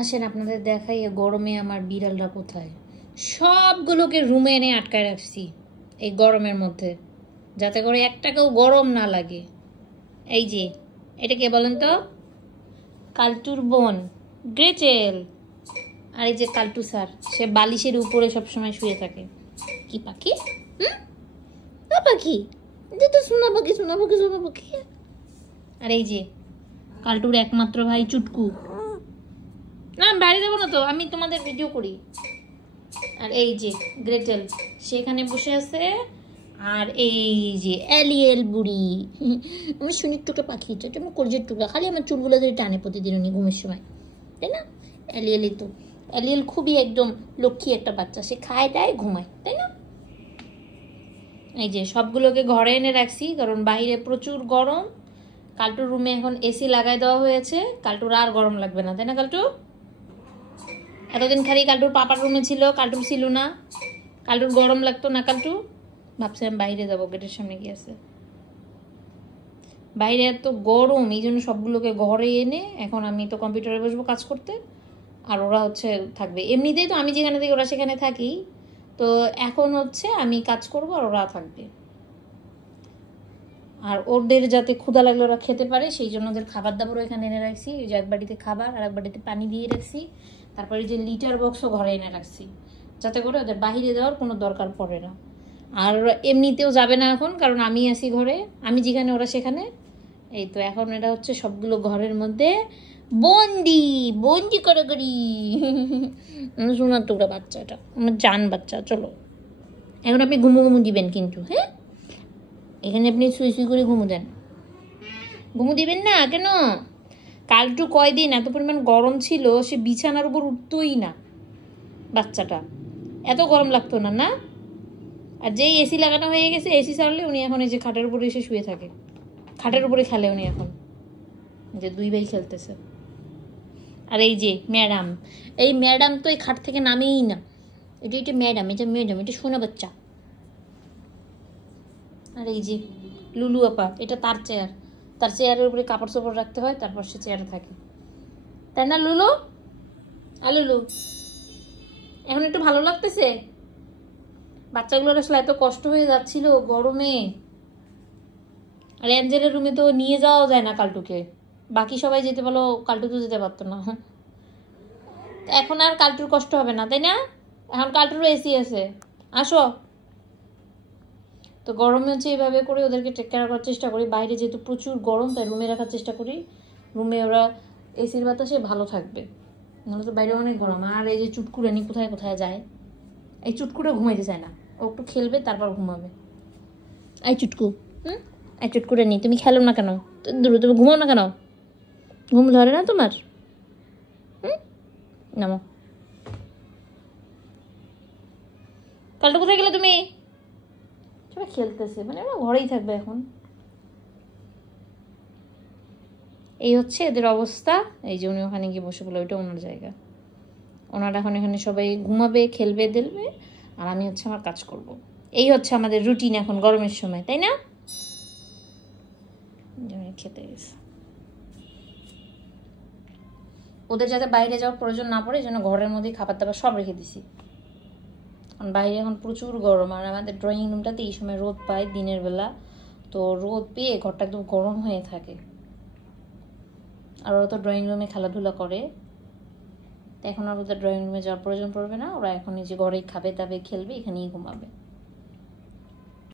আসেন আপনাদের দেখাই গরমে আমার বিড়ালরা কোথায়। সবগুলোকে রুমে এনে আটকায় রাখছি এই গরমের মধ্যে, যাতে করে একটাকেও গরম না লাগে। এই যে এটা কে বলেন তো? কালটুর বোন গ্রেচেল। আর এই যে কালটু স্যার, সে বালিশের উপরে সবসময় শুয়ে থাকে। কি পাখি? না পাখি, তো শোনা পাখি, শোনা পাখি, শোনা পাখি। আর এই যে কালটুর একমাত্র ভাই চুটকু। না আমি বাইরে যাবো না তো, আমি তোমাদের ভিডিও করি। আর এই যে গ্রেটেল সেখানে বসে আছে। আর এই যে এলিয়েল বুড়ি, আমার সুনির টুকরা পাখি, আমার কলজের টুকরা, খালি আমার চুলগুলো ধরে টানে প্রতিদিন উনি ঘুমের সময়, তাই না? এলিয়েলই তো, এলিয়েল খুবই একদম লক্ষ্মী একটা বাচ্চা, সে খায় টায় ঘুমায়, তাই না? এই যে সবগুলোকে ঘরে এনে রাখছি কারণ বাইরে প্রচুর গরম। কালটুর রুমে এখন এসি লাগাই দেওয়া হয়েছে, কালটুর আর গরম লাগবে না, তাই না কালটু? এতদিন খালি কালটুর পাপার রুমে ছিল, কালটুর ছিল না, কালটুর গরম লাগতো না। কালটু ভাবছিলাম বাইরে যাবো, গেটের সামনে গিয়ে আছে, বাইরে এত গরম, এই জন্য সবগুলোকে ঘরে এনে এখন আমি তো কম্পিউটারে বসবো কাজ করতে, আর ওরা হচ্ছে থাকবে। এমনিতেই তো আমি যেখানে থাকি ওরা সেখানে থাকি, তো এখন হচ্ছে আমি কাজ করবো আর ওরা থাকবে। আর ওদের যাতে ক্ষুধা লাগলে ওরা খেতে পারে সেই জন্য ওদের খাবার দাবারও এখানে এনে রাখছি। ওই যে এক বাটিতে খাবার আর এক বাটিতে পানি দিয়ে রাখছি। তারপরে যে লিটার বক্সও ঘরে এনে রাখছি, যাতে করে ওদের বাহিরে যাওয়ার কোনো দরকার পড়ে না। আর ওরা এমনিতেও যাবে না এখন, কারণ আমি আছি ঘরে, আমি যেখানে ওরা সেখানে। এই তো এখন এটা হচ্ছে সবগুলো ঘরের মধ্যে বন্দি বন্দি করে করি। শোনার টুকরা বাচ্চাটা আমার জান বাচ্চা। চলো এখন আপনি ঘুমু ঘুমু দিবেন কিন্তু, হ্যাঁ এখানে আপনি শুই শুই করে ঘুমু দেন, ঘুমু দিবেন না কেন? কালটু কয়দিন এত পরিমাণ গরম ছিল, সে বিছানার উপর উঠতোই না বাচ্চাটা, এত গরম লাগতো না, না? আর যেই এসি লাগানো হয়ে গেছে, এসি চাললে উনি এখন এই যে খাটের উপরে এসে শুয়ে থাকে, খাটের উপরে খেলে উনি এখন, যে দুই ভাই খেলতেছে। আর এই যে ম্যাডাম, এই ম্যাডাম তো এই খাট থেকে নামেই না, এটা ম্যাডাম, এটা শোনা বাচ্চা। আর এই যে লুলু আপা, এটা তার চেয়ার, তার চেয়ারের উপরে কাপড় চোপড় রাখতে হয়, তারপর সে চেয়ারে থাকে, তাই না লুলু? আর লুলু এখন একটু ভালো লাগতেছে? বাচ্চাগুলোর আসলে এত কষ্ট হয়ে যাচ্ছিল গরমে। আর অ্যাঞ্জেলের রুমে তো নিয়ে যাওয়া যায় না কালটুকে, বাকি সবাই যেতে পারলো, কালটু তো যেতে পারতো না। এখন আর কালটুর কষ্ট হবে না, তাই না? এখন কালটুরও এসি আছে, আসো। তো গরমে হচ্ছে এইভাবে করে ওদেরকে টেক কেয়ার করার চেষ্টা করি। বাইরে যেহেতু প্রচুর গরম, তাই রুমে রাখার চেষ্টা করি, রুমে ওরা এসির বাতাসে ভালো থাকবে, নাহলে তো বাইরে অনেক গরম। আর এই যে চুটকুরানি কোথায় কোথায় যায়, এই চুটকুটা ঘুমাইতে চায় না, ও একটু খেলবে তারপর ঘুমাবে। এই চুটকু, এই চুটকুরানি তুমি খেলো না কেন? দূরে তুমি ঘুমাও না কেন? ঘুম ধরে না তোমার? নামো। কালটা কোথায় গেলে তুমি? সবাই খেলতেছে, মানে ওরা ঘরেই থাকবে এখন। এই হচ্ছে এদের অবস্থা। এই যে উনি ওখানে গিয়ে বসে বলে, ওইটা ওনার জায়গা, ওনারা এখন এখানে সবাই ঘুমাবে, খেলবে দেলবে, আর আমি হচ্ছে আমার কাজ করব। এই হচ্ছে আমাদের রুটিন এখন গরমের সময়, তাই না? খেতে গেছে, ওদের যাতে বাইরে যাওয়ার প্রয়োজন না পড়ে, এই জন্য ঘরের মধ্যেই খাবার দাবার সব রেখে দিছি। কারণ বাইরে এখন প্রচুর গরম, আর আমাদের ড্রয়িং রুমটাতে এই সময় রোদ পায় দিনের বেলা, তো রোদ পেয়ে ঘরটা একদম গরম হয়ে থাকে। আর ওরা তো ড্রয়িং রুমে খেলাধুলা করে, তো এখন আর ওদের ড্রয়িং রুমে যাওয়ার প্রয়োজন পড়বে না, ওরা এখন নিজে ঘরেই খাবে দাবে খেলবে, এখানেই ঘুমাবে।